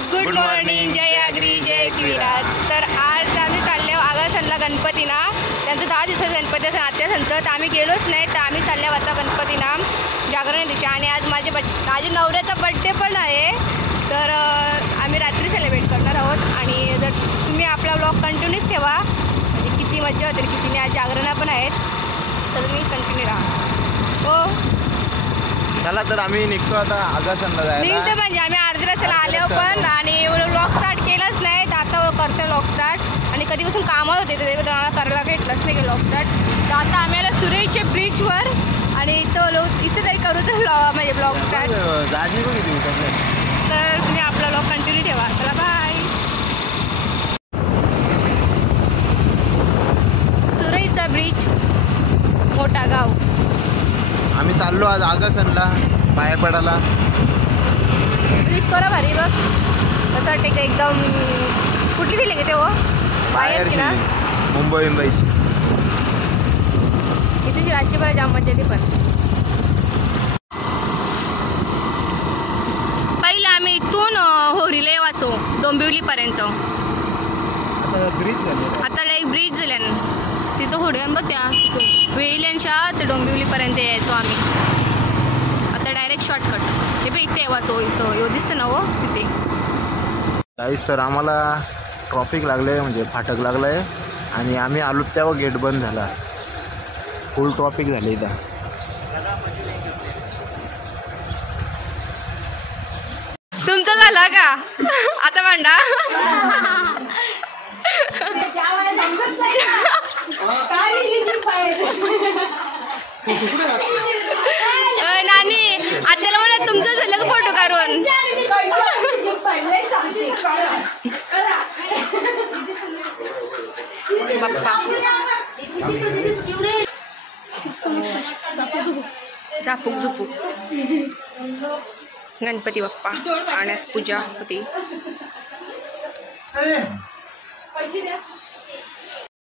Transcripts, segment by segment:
Guys good morning, जय आगरी, जय किविराज. तर आज आम्ही चालले आगासनला गणपतीना. त्यांचं 10 दिवसाचं गणपती असं नात्यासनचं. तर आम्ही गेलोच नाही, तर आम्ही चालले आता गणपतीना जागरण दिवशी. आणि आज माझ्या नवऱ्याचा बड्डे पण आहे, तर आम्ही रात्री सेलिब्रेट करणार आहोत. आणि जर तुम्ही आपला व्लॉग कंटिन्यूच ठेवा, म्हणजे किती मजा होते, किती आज जागरणं पण आहेत, तर तुम्ही कंटिन्यू राहा. हो चला, तर आम्ही निघतो आता आगासनला जायला. निघतो म्हणजे आम्ही अर्ध्या रस्त्याला आलो पण, आणि व्लॉग स्टार्ट केलाच नाही, तर आता करतो व्लॉग स्टार्ट. आणि कधीपासून कामात होते तर ते आम्हाला करायला भेटलंच नाही की व्लॉग स्टार्ट. तर आता आम्ही आलो सुरेच्या ब्रिजवर, आणि इथं तरी करूच म्हणजे ब्लॉग स्टार्ट. तर तुम्ही आपला व्लॉग कंटिन्यू ठेवा. चला बाय. सुरेचा ब्रिज, मोठा गाव. आम्ही चाललो आज आगासनला पाया पडायला. ब्रिज करा भारी बघ, असं वाटतं की एकदम कुठली फिलिंग येते हो बाहेरची ना, मुंबईची. इथे रातची बरं जाम मजा येते. पण पहिलं आम्ही इथून होरीला वाचो डोंबिवलीपर्यंत. आता डायरेक्ट ब्रिज झाल्यान तिथं होड्यान बघ, त्या तिथून वेईल्यांशा ते डोंबिवलीपर्यंत यायचो आम्ही. आता डायरेक्ट शॉर्टकट. हे बघ इथे वाचो, इथं येऊ दिसतं ना हो तिथे. काहीच तर आम्हाला ट्रॉफिक लागलं आहे, म्हणजे फाटक लागलं आहे. आणि आम्ही आलो तेव्हा गेट बंद झाला. फुल ट्रॉफिक झाले इथं. तुमचं झालं का आता भांडा? नानी आत्याला म्हणा तुमचं झालं का फोटो काढून? बाप्पा झापूक झुपूक गणपती बाप्पा आणि पूजा होती.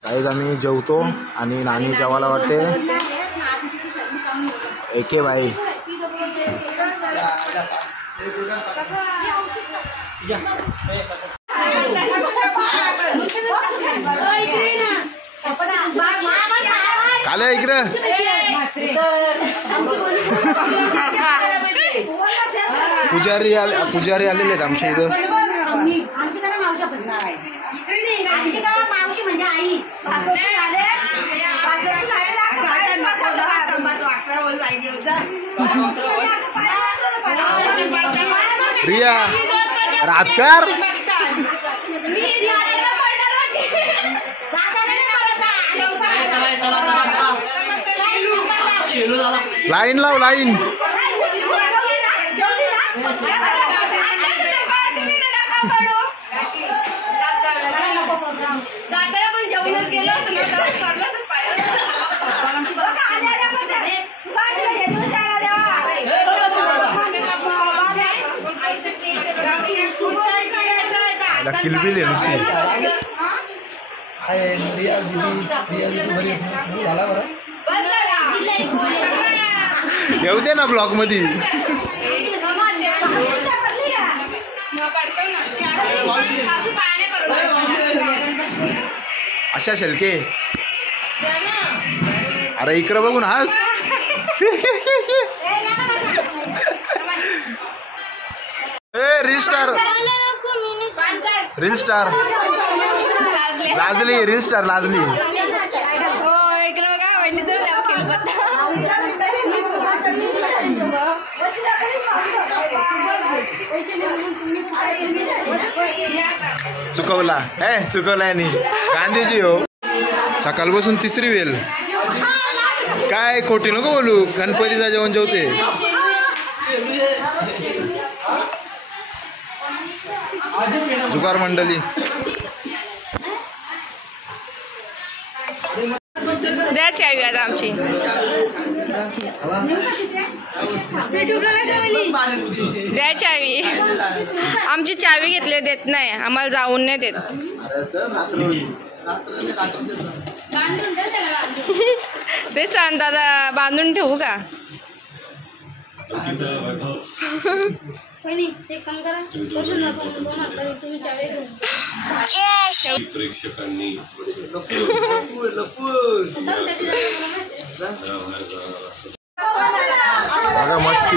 काहीच आम्ही जेवतो आणि नानी जेवायला वाटते. एके बाई काल इकडं पुजारी आलेले आहेत आमच्या इथं. प्रिया रातकर लाईन लाव लाईन. किलबिल आहे येऊ दे ना ब्लॉग मध्ये. अशा शेलके अरे इकडं बघून हास. रील स्टार लाजली. रील स्टार लाजली. चुकवला चुकवलाय नाही गांधीजी हो. सकाळपासून तिसरी वेल काय खोटी नको बोलू. गणपतीचा जेवण जेवते. जुगार मंडळी द्या चावी आता आमची. द्या चावी. आमची चावी घेतली देत नाही आम्हाला, जाऊन नाही देत. ते सांग दादा बांधून ठेवू का? प्रेक्षकांनी मस्ती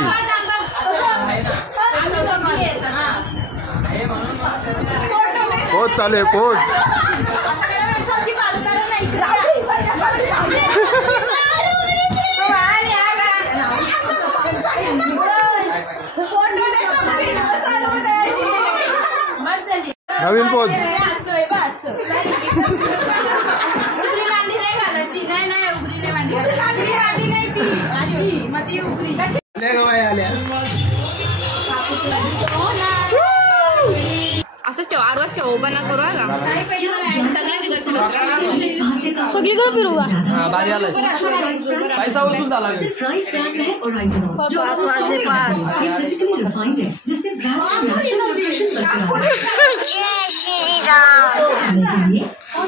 पोच चालू आहे पोच नवीन पोच असंच ठेव आरवाच ठेव उभा ना करू का सगळ्यांची गणपती सगळीकडे फिरू का पैसा वसूल झाला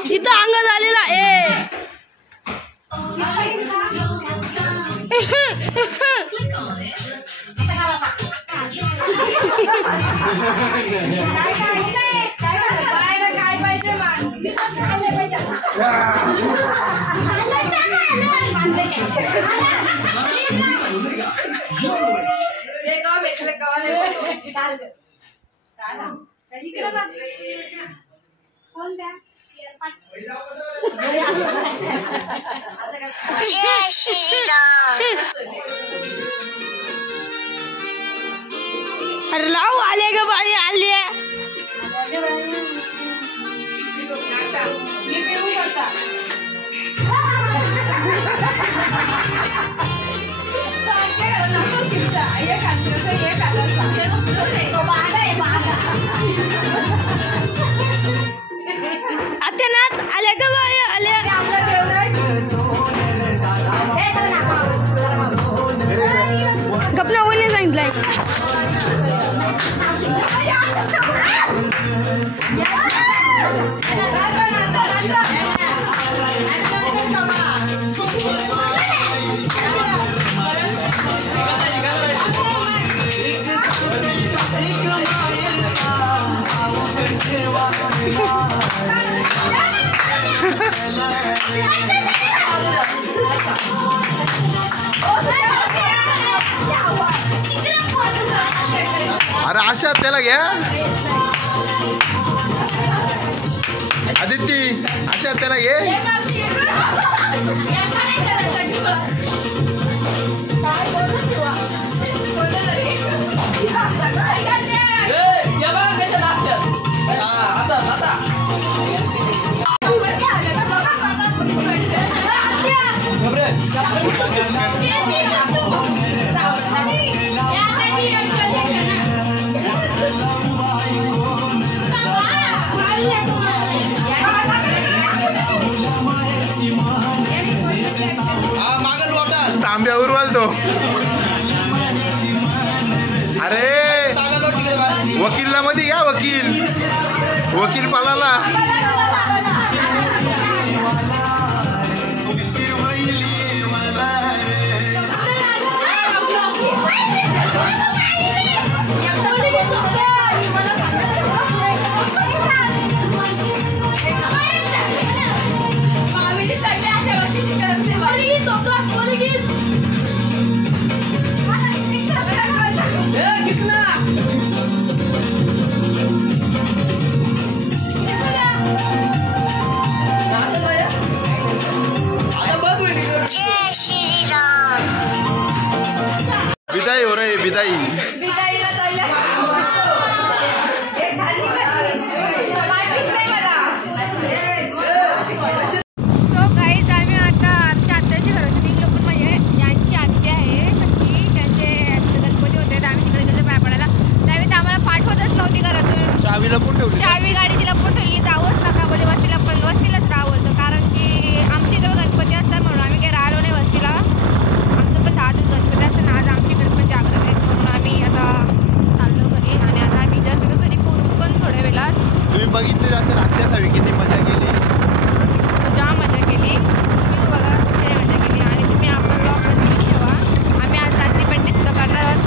इथं अंग झालेला काय पाहिजे अरे लाव आले ग बाई आले आता नाच आले ग बाई आले गपना वहिनी सांगितलंय अरे आशा त्याला घ्या आदित्य आशा त्याला घे तांब्यावर वालतो अरे वकीलला मध्ये घ्या वकील पालाला विदाई हो रे विदाई चावी गाडी तिला पण ठेवली जावंच नका बोले वस्तीलाच राहावं कारण की आमच्या इथं गणपती असतात म्हणून आम्ही काही राहिलो नाही वस्तीला आमचं पण 10 दिवस गणपती असतं आज आमच्याकडे पण जागरण आहे म्हणून आम्ही आता चाललो घरी आणि आता आम्ही जस्ट घरी पोहोचू पण थोड्या वेळात तुम्ही बघितले असेल आत्यासावी किती मजा केली जाम मजा केली तुम्ही बघा खूप मजा केली आणि तुम्ही आपला ब्लॉग ठेवा आम्ही आज रात्री पेंटिंग सुद्धा करणार आहोत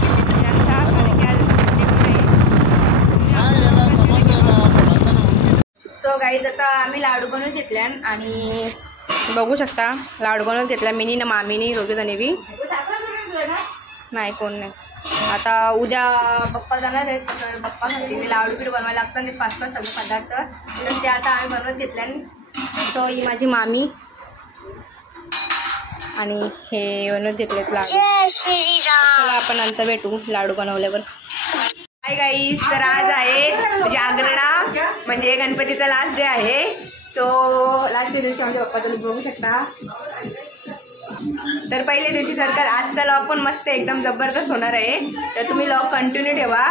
काही आता आम्ही लाडू बनवून घेतल्या आणि बघू शकता लाडू बनवून घेतल्या मिनी ना मामीनी दोघे जणी बी नाही कोण नाही. आता उद्या पप्पा जाणार आहेत तर पप्पा म्हणते लाडू पीठ बनवायला लागतात ते 5-5 सगळे पदार्थ तर ते आता आम्ही बनवत घेतल्या. तो ही माझी मामी आणि हे बनवत घेतलेत लाडू. चला आपण नंतर भेटू लाडू बनवल्यावर. हाय गाईस, तर आज आहे जागरणा म्हणजे गणपतीचा लास्ट डे आहे. सो लास्टच्या दिवशी आमच्या पप्पाचा लुक बघू शकता. तर पहिल्या दिवशी सरकार आजचा लॉग पण मस्त एकदम जबरदस्त होणार आहे तर तुम्ही लॉग कंटिन्यू ठेवा.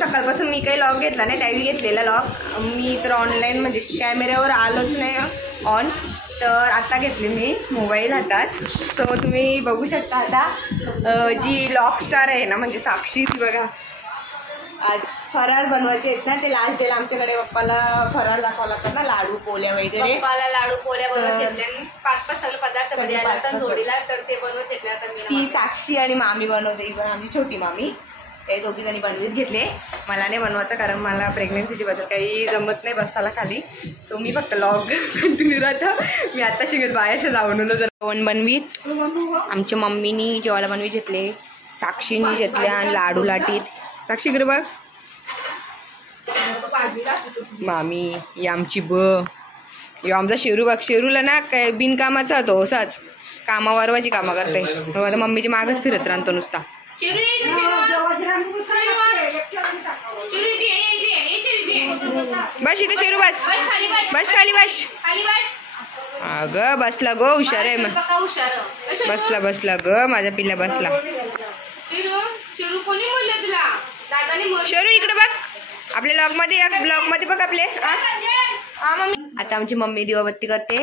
सकाळपासून मी काही लॉग घेतला नाही त्यावेळी घेतलेला लॉग मी तर ऑनलाईन म्हणजे कॅमेऱ्यावर आलोच नाही ऑन तर आता घेतली मी मोबाईल हातात. सो तुम्ही बघू शकता आता जी लॉक स्टार आहे ना म्हणजे साक्षी ती बघा आज फराळ बनवायचे आहेत ना ते लास्ट डेला आमच्याकडे पप्पाला फराळ दाखवावं लागतात ना लाडू पोल्या वगैरे. पप्पाला लाडू पोल्या बनवत घेतल्या 5-5 सगळे पदार्थ म्हणजे जोडीला तर ते बनवत घेतल्या. ती साक्षी आणि मामी बनवते आमची छोटी मामी ते दोघी जणी बनवीत घेतले. मला नाही बनवायचं कारण मला प्रेग्नेन्सीची बद्दल काही जमत नाही बसायला खाली. सो मी फक्त लॉग कंटिन्यू राहतं. मी आता शिकत बाहेरच्या जाऊन जर जेवण बनवीत आमच्या मम्मीनी जेवायला बनवीत घेतले साक्षीनी घेतल्या आणि लाडू लाटीत. साक्षी इकडे बघ मामी या आमची यो आमचा शेरू बघ. शेरूला ना काय बिनकामाचा होतो असाच कामावरवाची कामं करते आता मम्मीची मागच फिरत राहतो नुसता. बस इथे शेरू बस बस खाली बस. अगं बसला गो हुशार आहे मग बसला ग माझा पिल्ला बसला. शेरू इकडे बघ आपल्या ब्लॉग मध्ये बघ आपले. आता आमची मम्मी दिवाबत्ती करते.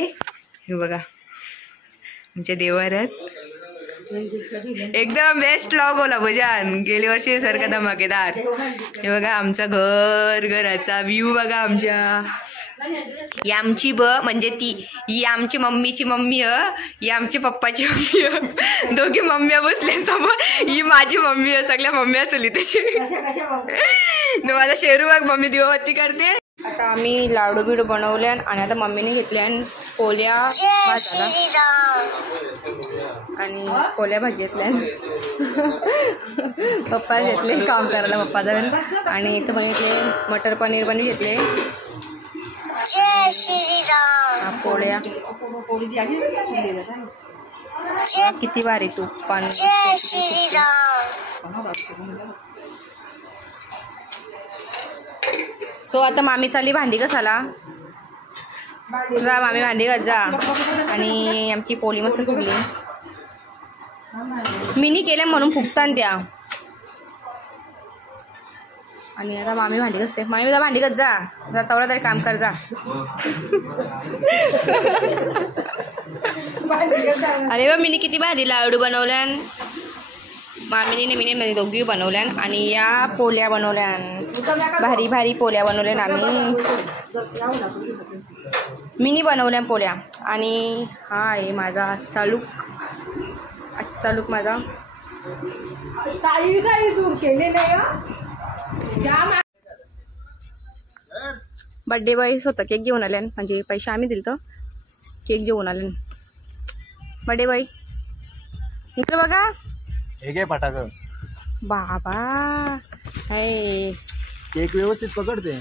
हे बघा आमच्या देवारात एकदम बेस्ट व्लॉग होला भजन गेल्या वर्षी सारखा धमाकेदार. हे बघा आमचा घराचा व्ह्यू बघा. आमच्या ही आमची म्हणजे ही आमची मम्मीची मम्मी ही आमची पप्पाची मम्मी दोघी मम्म्या बसल्या समोर. ही माझी मम्मी सगळ्या मम्म्या चली तशी. माझा शेरू बघ मम्मी दिवाबत्ती करते. आता आम्ही लाडू बिडू बनवल्या आणि आता मम्मीने घेतल्या पोल्या भाजला आणि पोल्या भाजीतल्या पप्पा घेतले काम करायला पप्पा आणि इथं बघितले मटर पनीर पण घेतले. पोळ्या किती भारी तूप पाणी. सो आता मामी चालली भांडी कसाला जा मामी भांडी घात जा. आणि आमची पोळी मस्त फुगली मिनी केल्या म्हणून फुगतात त्या. आणि आता मामी भांडी घासते. मामी जा भांडी घात जा तेवढा तरी काम कर जा. अरे बा मिनी किती भारी लाडू बनवल्या मामीने नेहमी दोघी बनवल्या आणि या पोल्या बनवल्या भारी भारी पोल्या बनवल्या आम्ही. मिनी बनवल्या पोल्या आणि हा आहे माझा आजचा लुक माझा. बड्डे बॉय स्वतः केक घेऊन आल्या म्हणजे पैसे आम्ही दिले तर केक घेऊन आले. बड्डे बॉय इकडे बघा हे फटाक बाबा केक व्यवस्थित पकडते.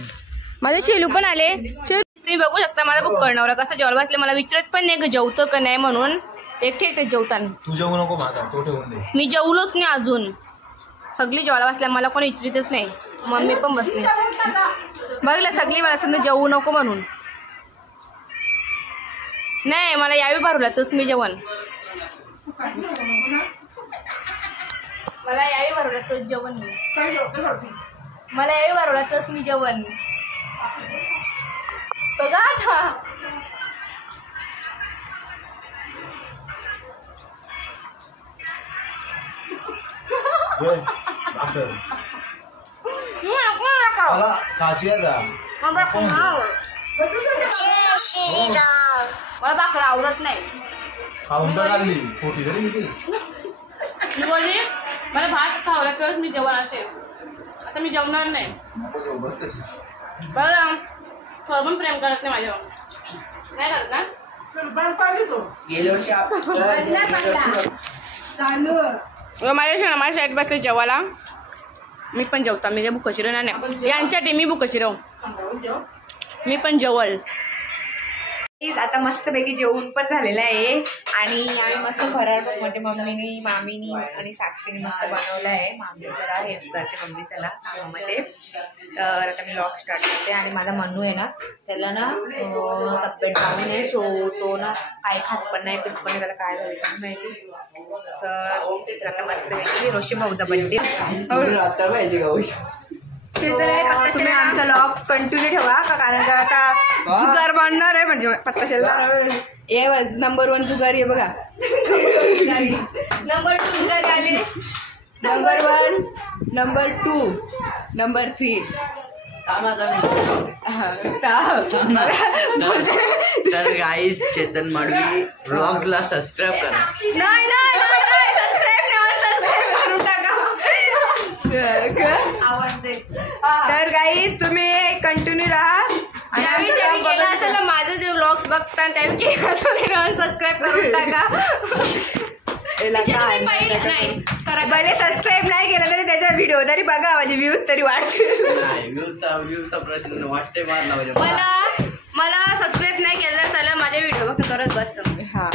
माझे शेलू पण आले. तुम्ही बघू शकता माझा बुक करणार कसं जेवायला बसले मला विचारत पण नाही जेवतं का नाही म्हणून एकटे जेवताना. तू जेवू नको माझा तो ठेवून दे. मी जेवलोच नाही अजून सगळी जेवायला बसल्या मला कोणी विचारितच नाही. मम्मी पण बसली बघला सगळी मला समजा जेवू नको म्हणून नाही मला यावी भरवला तोच मी जेवण मला यावी भरवला तोच जेवण मला यावी भरवला तोच मी जेवण बघा आता. मला भाकर आवडत नाही. मला भात खावला तरच मी जेवण असेल. आता मी जेवणार नाही. बरं पण प्रेम करत नाही माझ्यावर. नाही करत ना. माझ्या साईड बसले जेवायला. मी पण जेवता. मी भूक कशी नाही यांच्यासाठी मी भूक कशी मी पण जेवल. आता मस्तपैकी जेवण पण झालेलं आहे आणि आम्ही मस्त फराळ म्हणजे मम्मीनी मामीनी आणि साक्षीने मस्त बनवलं आहे. मामी तर आहे जाते मम्मी चला कामामध्ये. तर आता मी व्लॉग स्टार्ट करते आणि माझा मनू आहे ना त्याला ना तब्येत डाऊन आहे. सो तो ना काय खात पण नाही पित पण नाही. त्याला काय झालं काय माहिती. तर आता मस्तपैकी रोशी भाऊचा बड्डे. तुम्ही आमचा लॉग कंटिन्यू ठेवा का कारण का आता जुगार बनणार आहे म्हणजे पत्ता शेलणार. हे नंबर 1 जुगारी आहे बघा. नंबर 2 जुगारी आले. नंबर 1 नंबर 2 नंबर 3 तर गाईज चेतन माडवी व्लॉग्सला सबस्क्राईब करा. नाही सबस्क्राईब करून टाका. तर गाईज तुम्ही कंटिन्यू राहा आणि आम्ही केलं असेल ना माझं जे व्लॉग्स बघता त्यावेळी केलं असेल सबस्क्राईब करून टाका. नाही भले सबस्क्राईब नाही केलं तरी त्याचा व्हिडिओ तरी बघा माझे व्ह्यूज तरी वाढतील. व्ह्यूचा प्रश्न वाटते मारला म्हणजे मला सबस्क्राईब नाही केलं तर चला माझे व्हिडिओ फक्त करत बस. हा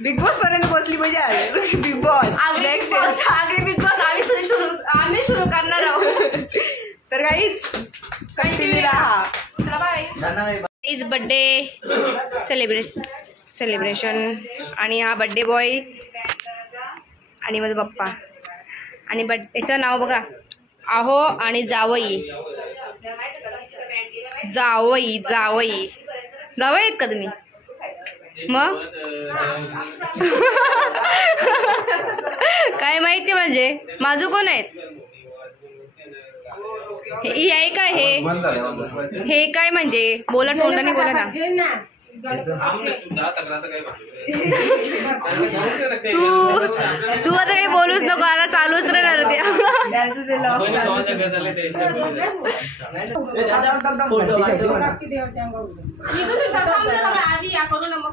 बिग बॉस पर्यंत पोहोचली म्हणजे big boss Agri big boss आम्ही सुरू करणार आहोत. तर काहीच कंटिन्यू राहा. इज बड्डे सेलिब्रेशन आणि हा बड्डे बॉय आणि माझा पप्पा आणि याचं नाव बघा आहो आणि जावई आहेत का तुम्ही मग काय माहिती म्हणजे माझं कोण आहेत हे काय हे काय म्हणजे बोला तोंडाने बोला ना. तू आता काही बोलूच नको आता चालूच राहणार ते. आधी या करू ना मग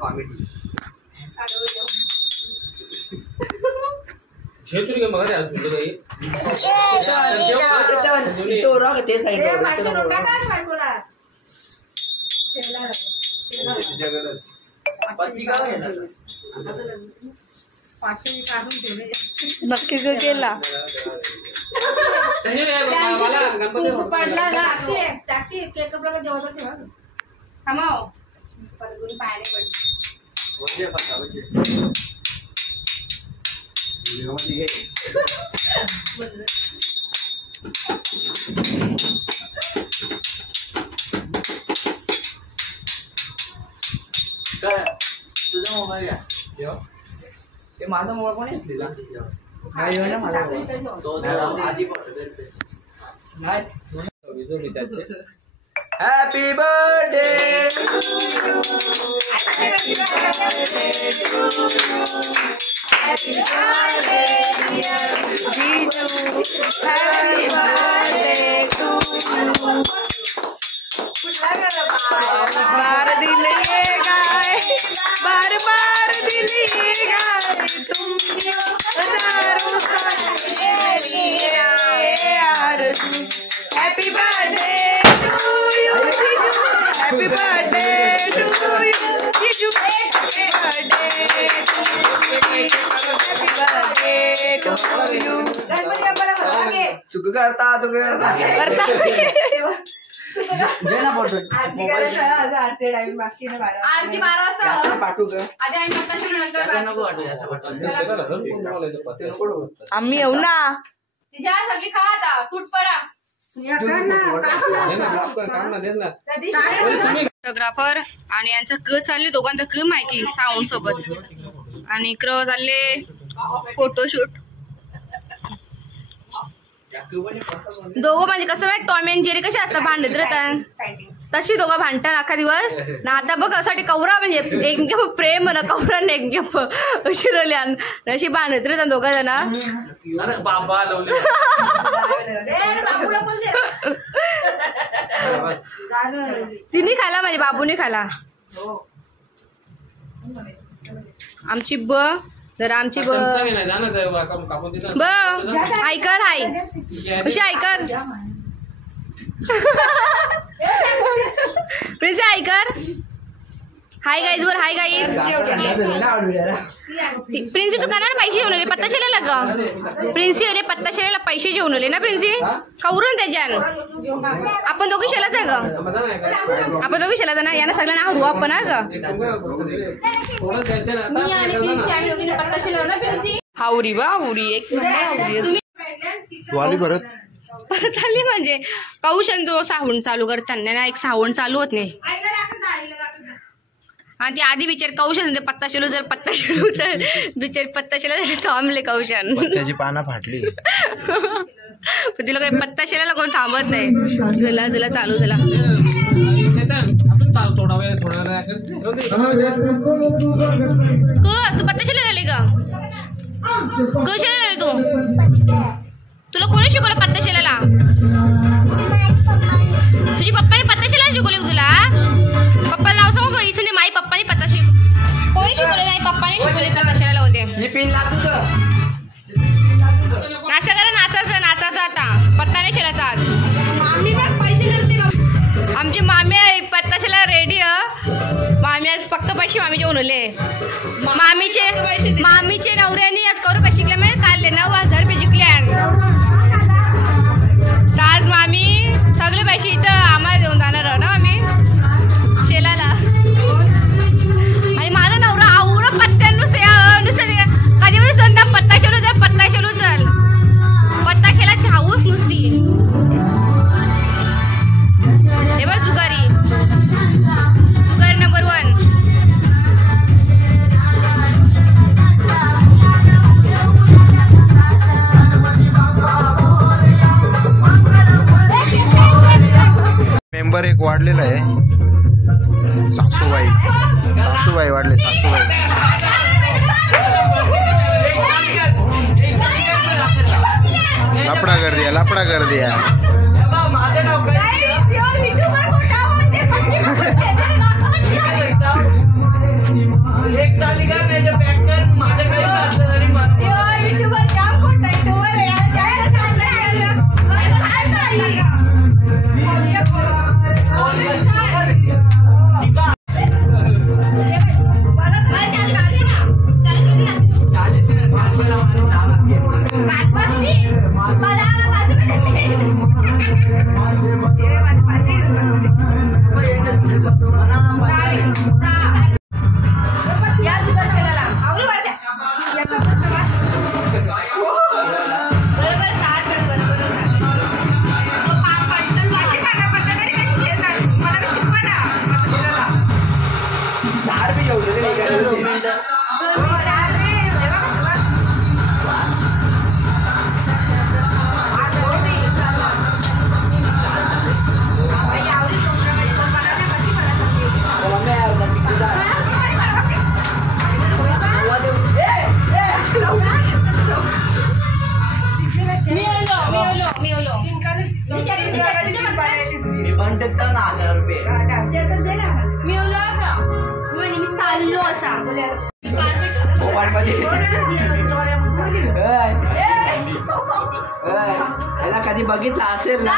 नक्की केला पडला ना साक्षी केक कपडा जेवढा ठेवा थांबाव पायाने तुझा मोबाईल घ्या. ते माझा मोबाईल पण हॅपी बर्थडे बार दिले गाय बार बार दिली गाय तुम happy birthday to you happy birthday to you जीजू हैप्पी बर्थडे टू यू सुख करता तू करता आरती 12 वाजता पाठवू आधी आम्ही आता सुरू नंतर आम्ही येऊ ना तिच्या सगळी खा आता फूट पडा. फोटोग्राफर आणि यांचं क चालले दोघांचं क माहिती साऊंड सोबत आणि क्र चालले फोटोशूट. दोघं म्हणजे कसं माहिती टॉम अँड जेरी कशी असतात भांडत राहतात तशी दोघं भांडतात अख्खा दिवस ना. आता बघ साठी कवरा म्हणजे एक प्रेम ना कवरा एक शिरल्यान अशी भांडत राहतात दोघं जण. तिने खाला म्हणजे बाबूने खाला. आमची ब जरा आमची ब ऐकर हाय कशी ऐकर प्रिन्सी ऐकर हाय गाईज वर हाय गाईज. प्रिन्सी तू करणार पैसे घेऊन आले पत्ता शेलायला ग. प्रिन्सी आले पत्ता शेलायला पैसे घेऊन आले ना प्रिन्सी कवरून त्याच्यान आपण दोघी शेलाच आहे ग. आपण दोघी शेलाच ना यांना सगळ्यांना हरवू आपण हा ग. मी आणि प्रिन्सी आम्ही दोघींनी पत्ता शेलाव ना प्रिन्सी. हावरी बा हावरी एक तुम्ही वाली परत परत आली म्हणजे कौशन जो सावण चालू करताना ना एक सावण चालू होत नाही. आणि ती आधी बिचार कौशन पत्ता शेलू जर पत्ता शेलू जर बिचार पत्ता शेला थांबले कौशन. त्याची पानं फाटली. तिला काही पत्ता शेलायला कोण थांबत नाही. झाला झाला चालू झाला. तू पत्ता शेला आली का शेला आली तू. तुला कोणी शिकवलं पत्ता शेलायला. तुझी पप्पाने पत्ता शेलायला शिकवली तुला. पप्पा नाव सांगू का इसने माई पप्पाने पत्ता कोणी शिकवले. माई पप्पाने शिकवले पत्ता शेलायला होते. नाचा करा नाचायचं नाचायचं आता पत्ता नाही शेलायचा आज. आमची मामी आहे पत्ता शेला रेडी. मामी आज फक्त पैसे मामीचे उनवले. मामीचे नवऱ्यानी आज करू पैसे शिकले म्हणजे काढले 9,000 रुपये जिंकले. आज मामी सगळे पैसे इथं आम्हाला देऊन जाणार ना आम्ही शेलाला. आणि माझा नवरा आवडा पत्त्या नुसतं कधी स्वतः पत्ता शेलू जर पत्ता शेलू चल पत्ता खेळायची हाऊस नुसती. हे बघ जुगारी नंबर 1. मेंबर एक वाढलेला आहे. सासूबाई वाढले. सासूबाई लपडा कर दिया. कधी बघितला असेल ना.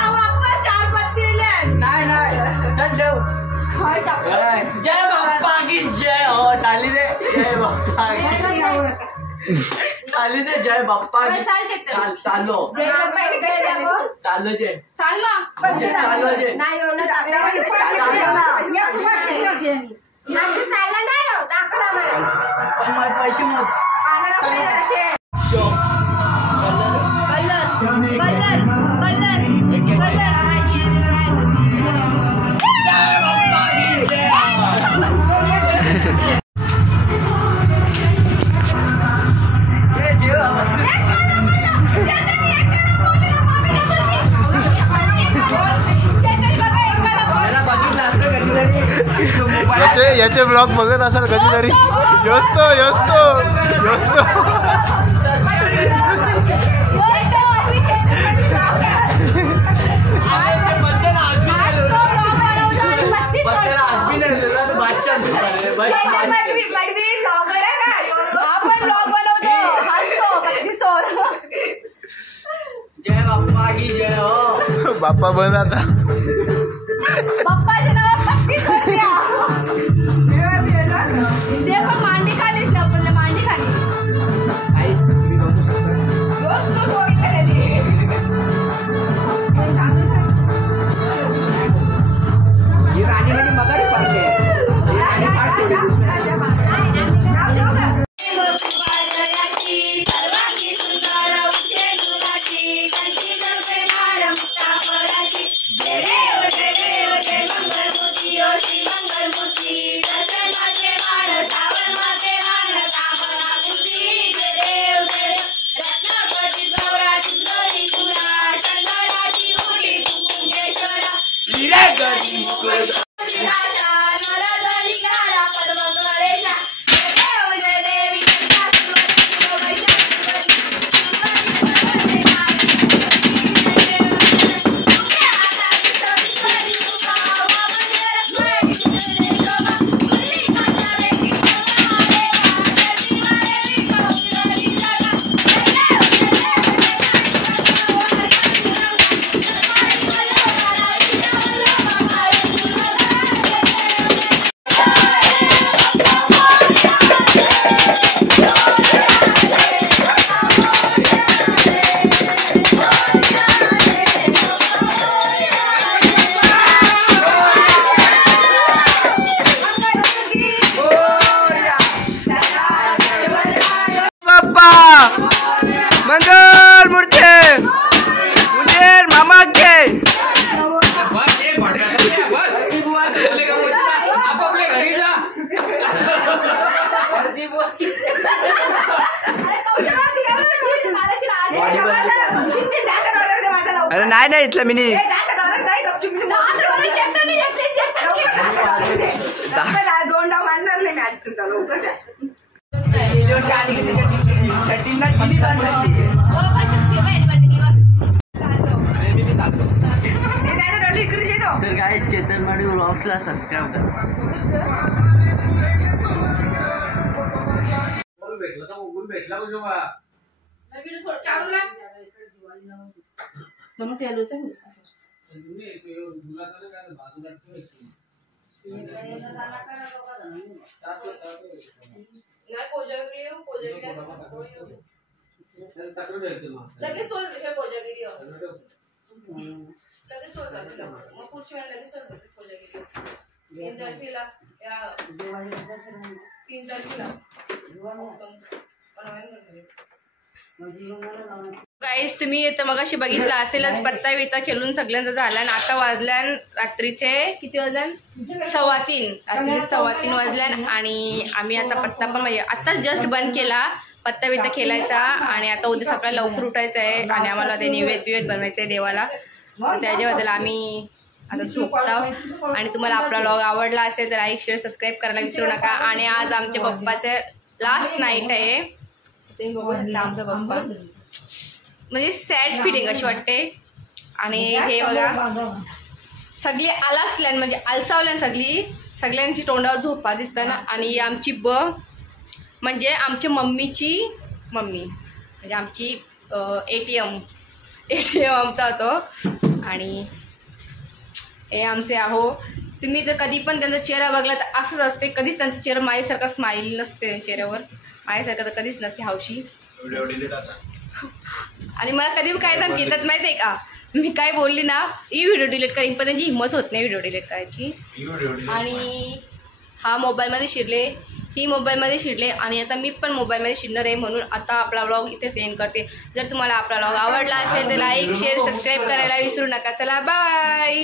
जय बाप्पा की जय हो. टाली दे जय बाप्पा टाली दे जय बाप्पा. चालो जे पैसे याचे ब्लॉग बघत असाल कधीतरी. बाप्पा बन आता. पप्पाच्या नावावर पत्तीस वर्षी ते पण मांडी खालीच ना पण मांडी खाली मंगल मूर्ती मुंडेर मामा के अरे नाही नाही इथलं मिनी तर काय चेतन माडी व्लॉग्सला सबस्क्राईब लगेच सोल कोजागिरी लगेच सोल मग पुढच्या वेळेला लगेच सोल कोजागिरी 3 तारखेला 3 तारखेला गाईस तुम्ही तर मगाशी बघितलं असेलच पत्ता बित्ता खेळून सगळ्यांचं झालं आणि आता वाजल्यान रात्रीचे किती वाजल्यान 3:15 रात्रीचे 3:15 वाजल्यान आणि आम्ही आता पत्ता पण म्हणजे आताच जस्ट बंद केला पत्ता बित्ता खेळायचा आणि आता उद्या सकाळी लवकर उठायचं आहे आणि आम्हाला ते नैवेद्य बनवायचं आहे देवाला त्याच्याबद्दल आम्ही आता झोपतो आणि तुम्हाला आपला व्लॉग आवडला असेल तर लाईक शेअर सबस्क्राईब करायला विसरू नका आणि आज आमच्या पप्पाचं लास्ट नाईट आहे ते बघू आमचा पप्पा म्हणजे सॅड फिलिंग अशी वाटते आणि हे बघा सगळी आलासल्यान म्हणजे आलसावल्यान सगळ्यांची तोंडावर झोपा दिसताना आणि आमची म्हणजे आमच्या मम्मीची मम्मी म्हणजे आमची ATM आमचा होतो आणि हे आमचे आहो तुम्ही तर कधी पण त्यांचा चेहरा बघला तर असंच असते कधीच त्यांचा चेहरा माझ्यासारखा स्माईल नसते चेहऱ्यावर माझ्यासारखं तर कधीच नसते हौशी आणि मला कधी काय तर घेतात माहिती आहे का मी काय बोलली ना ही व्हिडिओ डिलीट करेन पण त्यांची हिंमत होत नाही व्हिडिओ डिलीट करायची आणि हा मोबाईलमध्ये शिरले ही मोबाईलमध्ये शिरले आणि आता मी पण मोबाईलमध्ये शिरणार आहे म्हणून आता आपला व्लॉग इथेच एंड करते जर तुम्हाला आपला व्लॉग आवडला असेल तर लाईक शेअर सबस्क्राईब करायला विसरू नका चला बाय